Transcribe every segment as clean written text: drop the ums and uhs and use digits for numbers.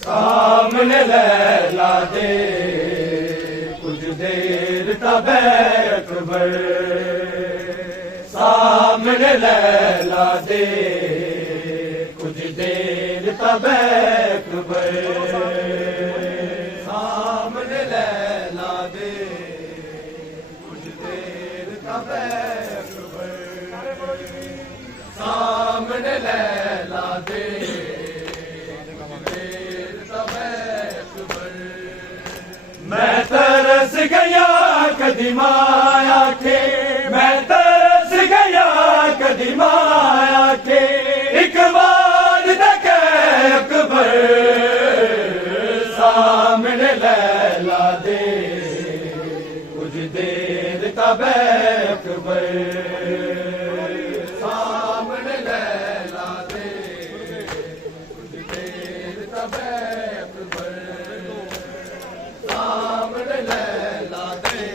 सामने लैला दे कुछ देर तब अकबर, सामने लैला दे कुछ देर तब अकबर, सामने लैला दे कुछ देर तब अकबर, सामने लैला दे मैं तरस गया कदी माया के, मैं तरस गया कदी माया के, एक बार देखे अकबर, सामने लैला दे कुछ देर तब अकबर, सामने लैला दे कुछ देर तब अकबर, सामने लैला दे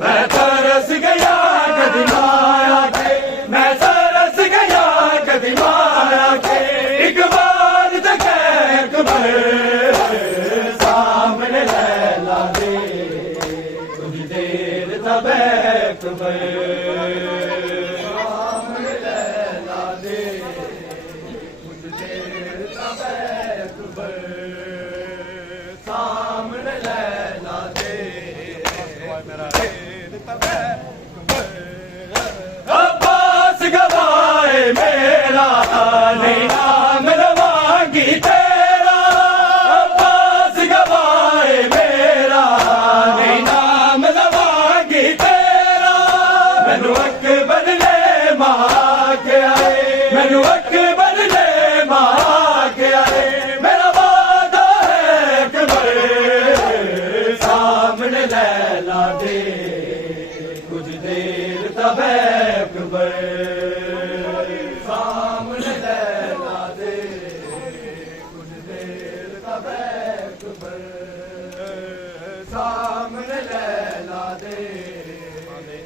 मैं तरस गया कदी माया के, मैं तरस गया कदी माया के, एक बार देखे अकबर, सामने लैला दे कुछ देर तब अकबर, सामने लैला दे कुछ देर तब अकबर, सामने लैला दे अब्बास गवाए मेरा नहीं नाम रवांगी तेरा, अब्बास गवाए मेरा नहीं नाम रवांगी तेरा, मैनू अकबर ने मां के आए, मैनू अकबर ने मां के आए, मेरा वादा है अकबर, सामने लैला दे कुछ देर तब अकबर, सामने लैला दे कुछ देर तब अकबर, सामने लैला दे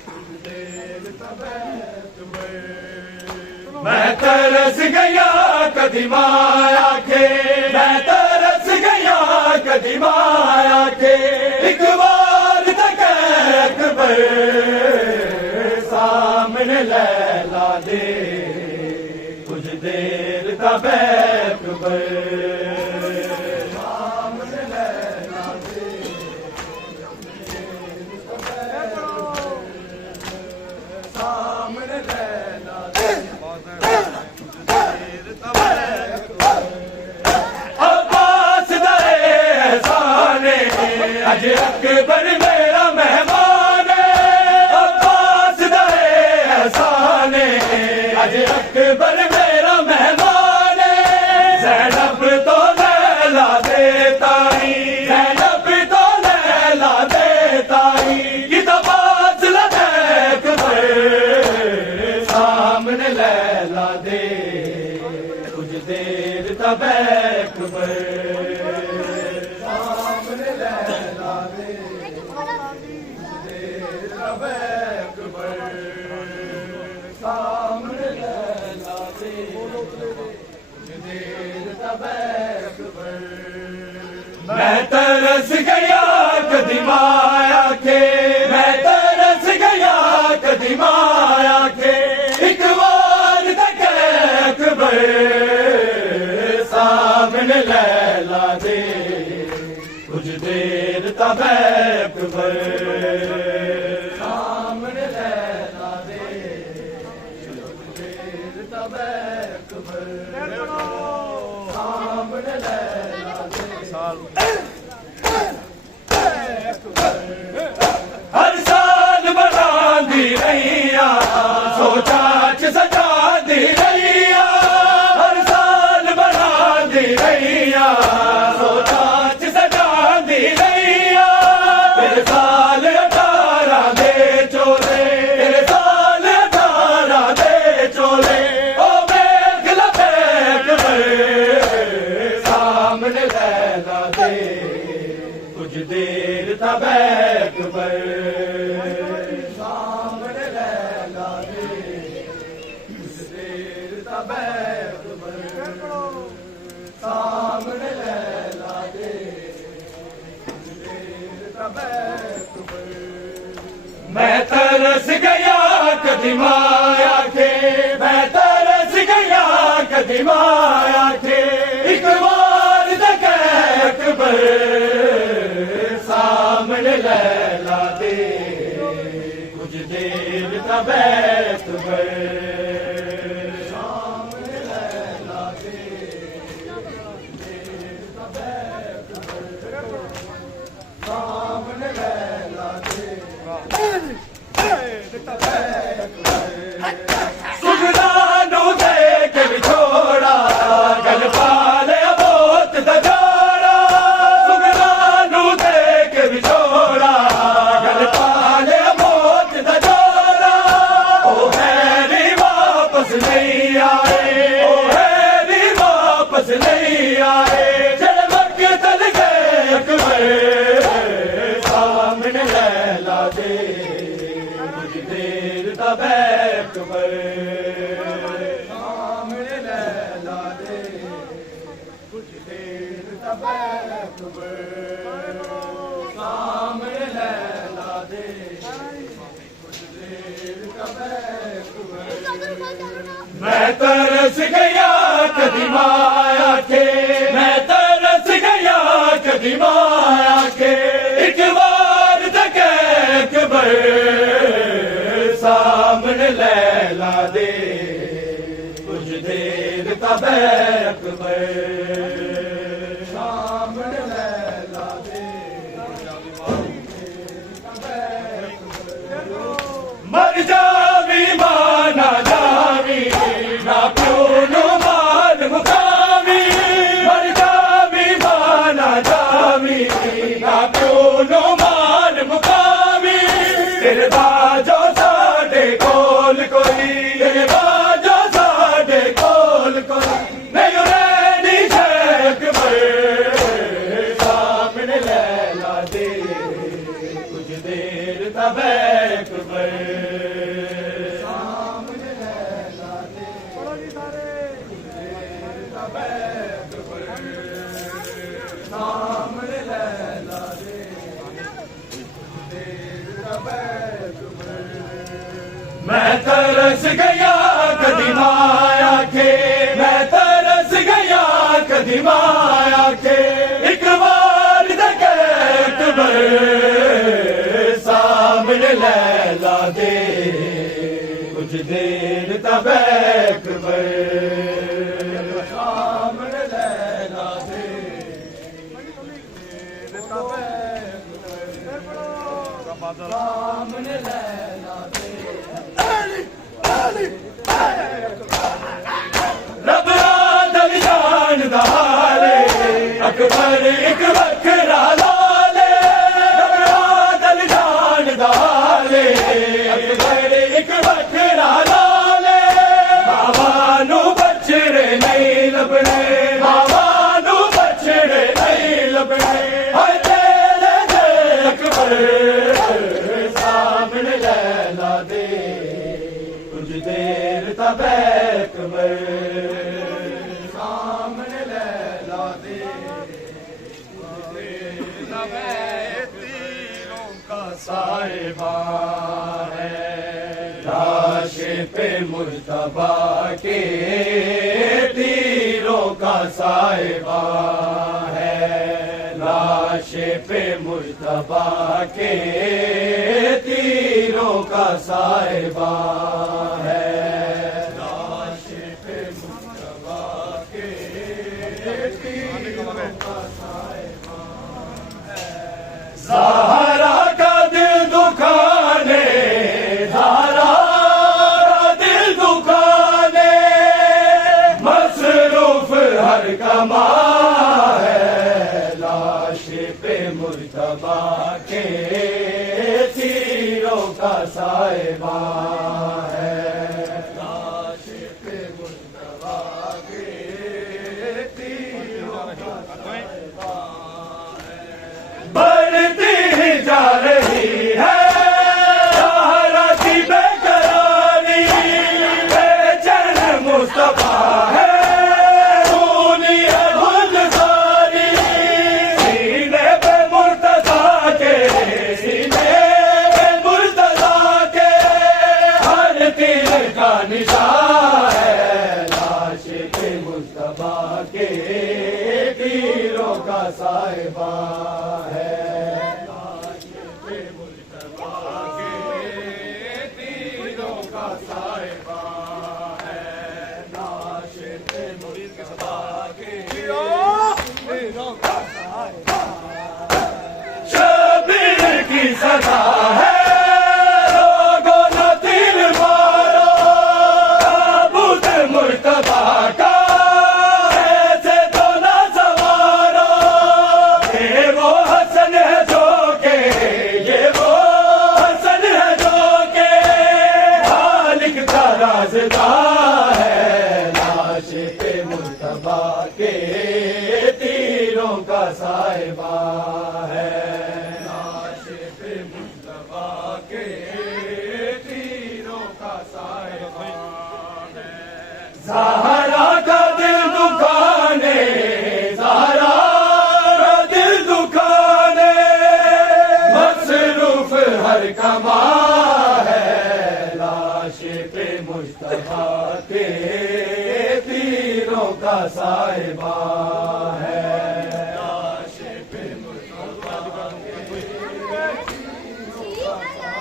कुछ देर तब अकबर, मैं तरस गया कदी माया के, मैं तरस गया कदी माया के, एक बार देखे अकबर, सामने लैला दे कुछ देर तब अकबर, सामने लैला दे कुछ देर तब अकबर, सामने लैला दे कुछ देर तब अकबर, अब्बास दे एहसाने अज अकबर मेरा मेहमान, अब्बास दे एहसाने अज अकबर मेरा मेहमान, ज़ैनब तो लैला दे ताई, ज़ैनब तो लैला दे ताई, कि तबास लगे अकबर, सामने लैला दे कुछ देर तब अकबर, सामने लैला दे कुछ देर तब अकबर, सामने लैला दे कुछ देर तब अकबर, मैं तरस गया कदी माया के, मैं तरस गया कदी माया के, एक बार देखे अकबर, सामने लैला दे कुछ देर तब अकबर, सामने लैला दे कुछ देर तब अकबर, सामने लैला दे हर साल बनांदी रहिया सोचा च सजा दी रहिया, हर साल बनांदी रहिया सोचा च सजा दी रहिया, तेरे साल 18 दे चोले, तेरे साल 18 दे चोले, ओ मेघ लबे अकबर, सामने लैला दे कुछ देर तबैक पर सामने लैला दे कुछ देर तबैक पर सामने लैला दे कुछ देर तबैक पर मैं तरस गया कदी माया के मैं तरस गया कदी माया के एक बार अकबर सामने लैला दे कुछ देर तबैक पर सामने लैला दे देर तबैक पर सामने लैला दे सुगरानो दे के बिछोड़ा गल पाले बोत दजाड़ा सुगरानो दे के बिछोड़ा गल पाले बोत दजाड़ा ओ हैरी वापस नहीं आए ओ हैरी वापस नहीं आए जल मक्तल गए अकबर सामने लैला दे कुछ देर तबैक पर सामने लैला दे कुछ देर तबैक पर सामने लैला दे कुछ देर तबैक पर मैं तरस गया कदी माया के मैं तरस गया कदी माया के एक बार तक अकबर सामने लैला दे कुछ देर तबैक पर सामने लैला दे मर जावी माना जावी ना प्यो नो मान मुकामी मर जावी माना जावी ना प्यो नो मान मुकामी तेरे बाजो साडे कोल कोई तेरे बाजो साडे कोल कोई नहीं रैनी शेख पर सामने लैला दे कुछ देर तबैक पर सामने लैला दे कुछ देर तबैक पर सामने लैला दे मैं तरस गया कदी माया के मैं तरस गया कदी माया के एक बार तक अकबर सामने लैला दे कुछ देर तबैक पर सामने लैला दे सामने लैला दे रब आदम जान दाले अकबर एक वखरा लाले रब आदम जान दाले अकबर एक वखरा लाले बाबा नू बछड़े नहीं लभने बाबा नू बछड़े नहीं लभने हाय तेरे दे अकबर सामने लैला दे कुछ देर तबैक पर सामने लैला दे कुछ देर तबैक तीरों का साहिबा है लाश पे मुर्तबा के तीरों का साहिबा है लाश पे मुर्तबा के तीरों का साहिबा है लाश पे मुर्तबा के तीरों का साहिबा है ज़हरा का दिल दुखाने ज़हरा का दिल दुखाने मसरूफ हर कमा मुर्तबा के तीरों का साहिबा है लाश पे मुर्तबा के तीरों का साहिबा है साहिबा है, लाश पे मुश्तफा के तीरों का साहिबा है, लाश पे मुश्तफा के तीरों का साहिबा है। शबीर की सदा है के तीरों का साहिबा है, लाश पे मुस्तफा के तीरों का साहिबा है। ज़हरा का दिल दुखाने, ज़हरा का दिल दुखाने, मसरूफ हर कमा है, लाश पे मुस्तफा के तीरों का साहिबा है, लाश पे मुस्तफा के तीरों का साहिबा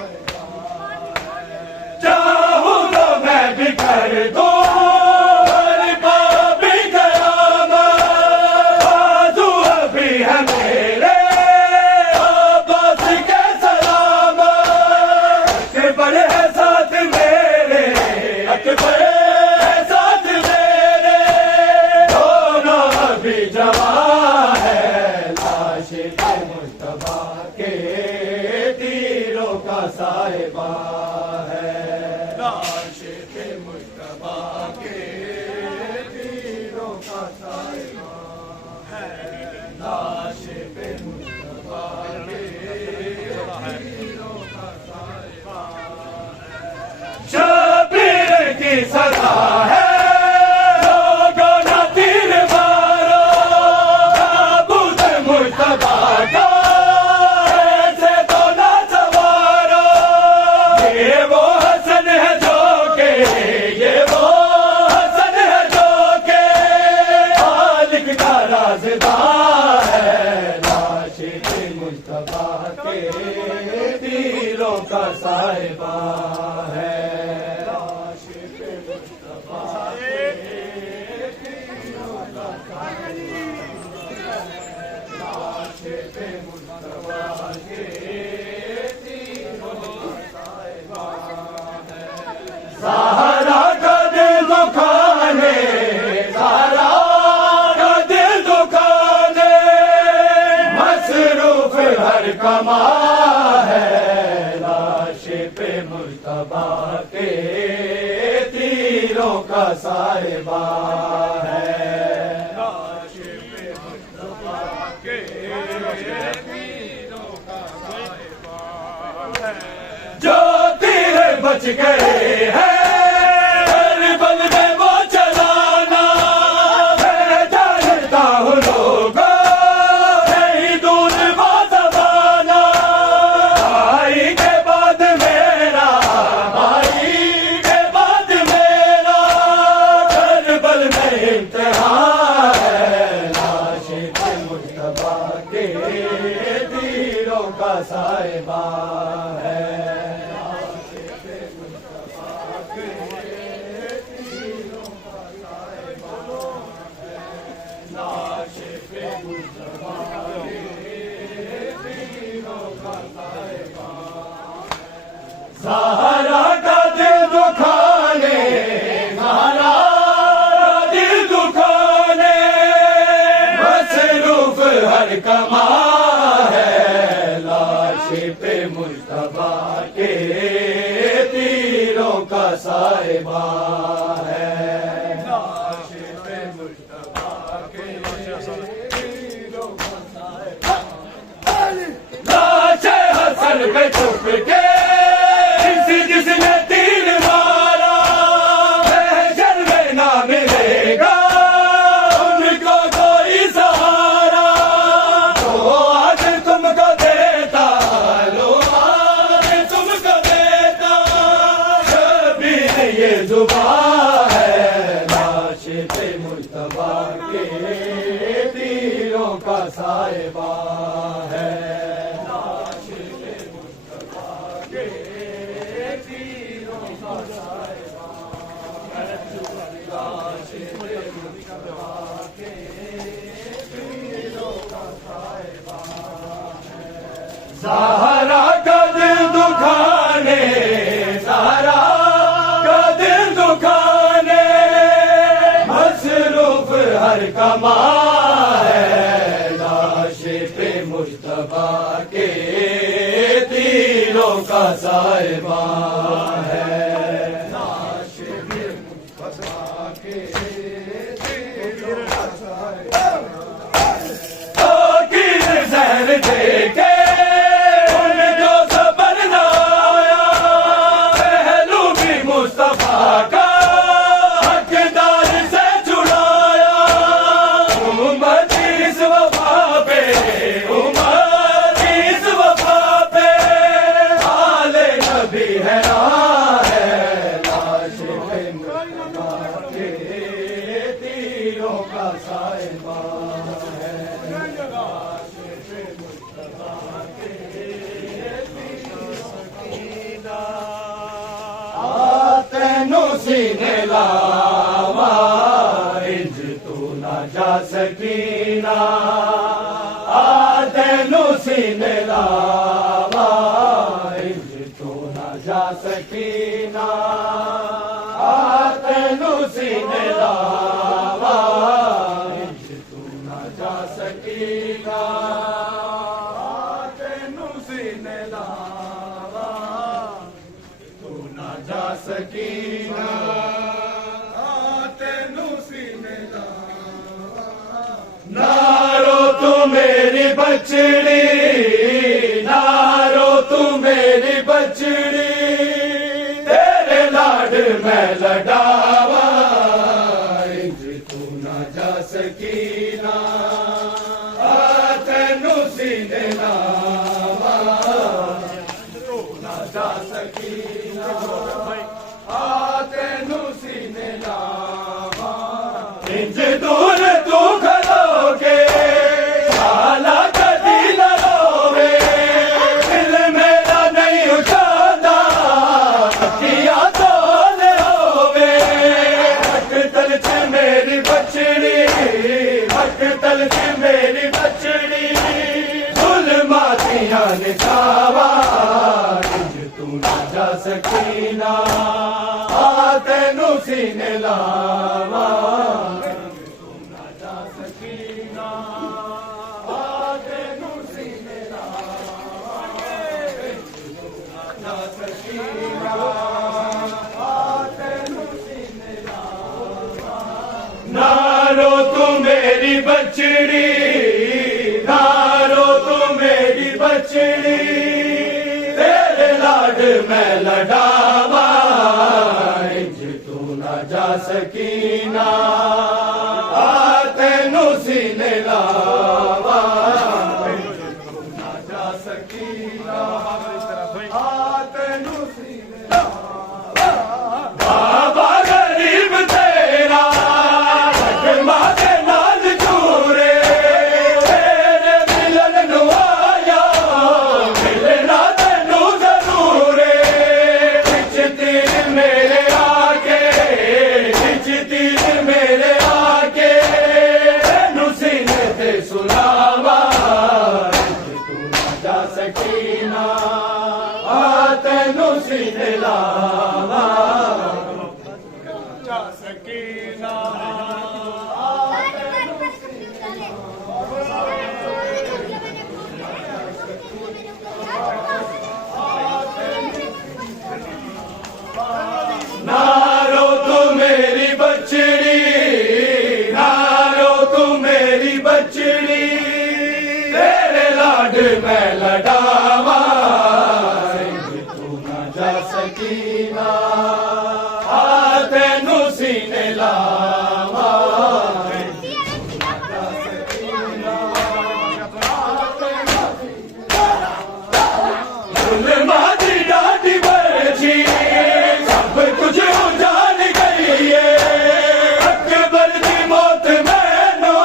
है। चाहूं तो मैं भी कर दूं हर पापी क़यामत, बाजू अभी है मेरे अब्बास के सलामत, अकबर है साथ मेरे, अकबर जवां है, लाश पे मुस्तफा के तीरों का साहिबा है, लाश पे मुस्तफा के तीरों का साहिबा है, लाश पे मुस्तफा के तीरों का साहिबा है। शबीर की सदा है तीरों का साहिबा है, लाश पे मुस्तफा के तीरों का साहिबा है, लाश पे मुस्तफा के तीरों का साहिबा है। ज़हरा का दिल दुखाने, ज़हरा का दिल दुखाने, मसरूफ हर कमा पे मुस्तफा के तीरों का साहिबा है, लाश पे मुस्तफा के तीरों का साहिबा है। जो तीर बच गए हैं हर बल में वो चलाना, मैं जानता हूँ लोगों नहीं दूर वो ज़माना, भाई के बाद मेरा, भाई के बाद मेरा करबल में इम्तिहान है, लाश पे मुस्तफा के तीरों का साहिबा है, लाश पे मुस्तफा के तीरों का साहिबा है, लाश पे मुस्तफा के तीरों का साहिबा है। ज़हरा का दिल दुखाने, ज़हरा का दिल दुखाने, मसरूफ हर कमा है, लाश पे मुस्तफा के तीरों का साहिबा है, लाश पे मुस्तफा के तीरों का साहिबा है। लाश हसन पे छुप के जिसने तीर मारा, महशर में ना मिलेगा उनको कोई सहारा, तो आज तुमको देता, लो आज तुमको देता, शबीर ये जुबान है, लाश पे मुस्तफा के तीरों का साहिबा है। लाश पे मुस्तफा के तीरों का साहिबा है। लाश पे मुस्तफा के तीरों का साहिबा है। ज़हरा का दिल दुखाने, ज़हरा का दिल दुखाने, मसरूफ हर कमा है। लाश पे मुस्तफा के तीरों का साहिबा है। लाश पे मुस्तफा के तीरों का साहिबा है। तो किस जहर देके उनको सबर न आया, पहलू भी मुस्तफा का हकदार से छुड़ाया। उम्मत इस वफा पे, उम्मत इस वफा पे आले नबी हैरान है। लाश पे मुस्तफा के तीरों का साहिबा है। लाश पे मुस्तफा के तेनू सीने लावा, इंज तू ना जा सकीना। तेनू सीने लावा, इंज तू ना जा सकीना। तेनू सीने लावा, इंज तू ना जा सकीना। तेनू सीने लावा, तू ना जा सकीना। तेनू सीने लावा, नारो तू मेरी बचड़ी, नारो तू मेरी बचड़ी, तेरे लाड मैं लडावा। इंज तू ना जा सकीना। तेनू सीने लावा, तू ना जा सकीना। तेनू सीने लावा, इंज दूर तू खलोगे साला कदी न रोवे। दिल मेरा नहीं उठाता किया तो ले होवे। भटकल च मेरी बचड़ी, भटकल च मेरी बचड़ी, जुल्मातियां निछावा। इंज तू ना जा सकीना। तेनू सीने लावा, तू ना जा सकीना। तेनू सीने लावा, तू ना जा सकीना। तेनू सीने लावा, नारो तू मेरी बचड़ी, नारो तू मेरी बचड़ी, तेरे लाड मैं लडावा। इंज तू ना जा सकीना। तेनू सीने लावा, तू ना जा सकीना। तेनू सीने लावा, बाबा गरीब तेरा माँ के नाल चूरे, तेरे मिलन नु आया, मिलना तेनू जरूर। खिच तीर मेरे आके, खिच तीर मेरे आके, तेनू सीने ते सुलावा। तू ना जा सकीना। तेनू सीने लावा, जा सकीना। नारो तू मेरी बचड़ी, नारो तू मेरी बचड़ी, तेरे लाड मैं लडावा। तू ना जा सकीना। तेनू सीने लावा, जा सकीना। जुल्मां दी डाढ़ी बरछी सब कुछ उजाड़ गई है। अकबर दी मौत मैनू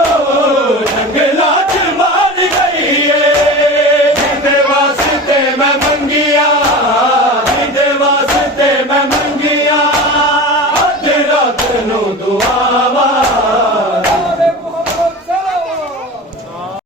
जंगलां च मार गई है। किया